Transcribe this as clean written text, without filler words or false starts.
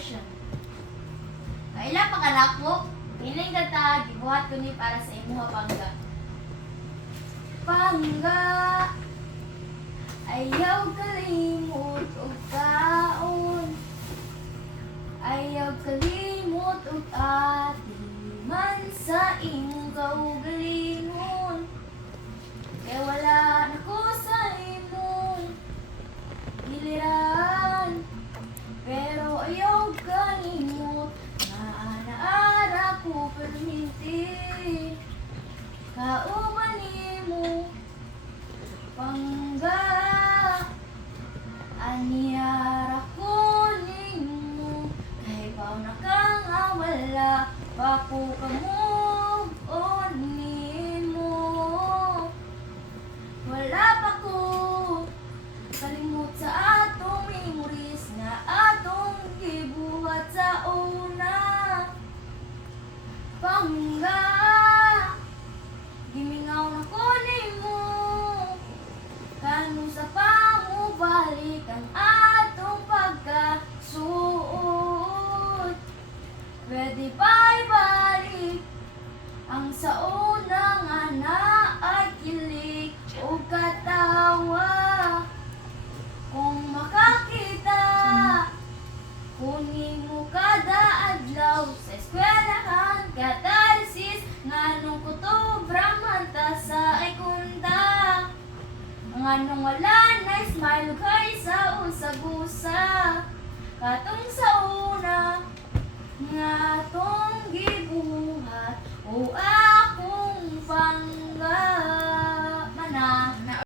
version. Kaila panganak mo, piling kata, gibuhat ko ni para sa imuha pangga. Pangga, ayaw kalimot o kaon. Ayaw kalimot o atiman sa imong kaugalingon. Kaya wala na ko sa imong giliran. Pero ayaw kalimot na anaara ko perminti. Kauban nimo pangga, aniyara ko nimo. Kay pao na kang awala, bako ka move on nimo. Wala pa ko kalimot sa atong memories na atong gibuhat sa una. Pangga, gimingaw na ko nimo. Kanu sa pamubalik ang atong pagkasuot. Pwede ba'y balik ang sa una nga na ay kilig o katawa. Kung makakita kunin mo kada adlaw sa eskwelahan, katarsis nganong kutobrang manta sa ikunta. Nganong wala na smile kay sa usag-usa. Katong sa una nga tong gibuhat o akong pangga.